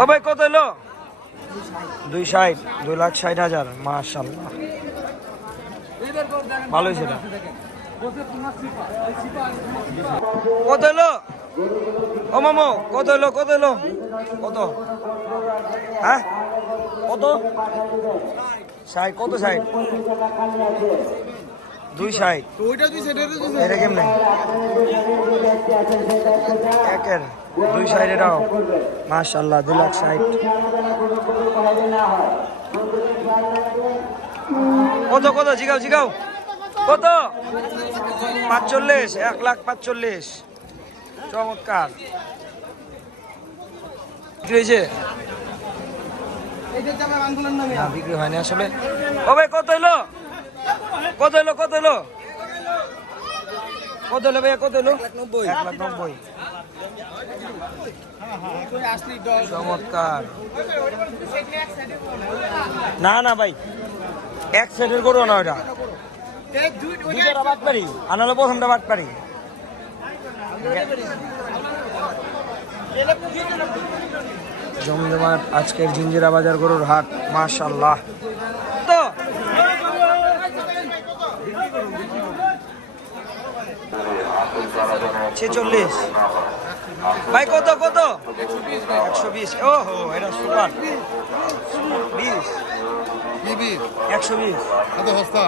ও কত এলো দুই ষাট, দুই লাখ ষাট হাজার মাশাল্লাহ ভালোই সেটা কত এলো ও মামো, কত এলো কত এলো কত? হ্যাঁ? কত? ষাট কত ষাট? দুই ষাট ওইটা সেটা এটা কেমনে? একের। দুই ষাট এটাও। মাশাল্লাহ দু লাখ ষাট কত কত? জিগাও জিগাও। কত? পাঁচচল্লিশ এক লাখ পাঁচচল্লিশ। চমৎকার। বিক্রি হয়েছে? বিক্রি হয়নি আসলে। ও ভাই কত এলো কত এলো কত এলো কত এলো ভাইয়া কত এলো এক লাখ নব্বই। চমৎকার। না না ভাই এক সেটের করব না ওটা এই দুই দুটোটা বাদ পারি আনালো প্রথমটা বাদ পারি জমজমাট আজকের জিঞ্জিরা বাজার গরুর হাট মাশাল্লাহ তো ছেচল্লিশ। ভাই কত কত? একশো বিশ। ও হো এটা সুপার। বিশ। একশো বিশ। কত সস্তা?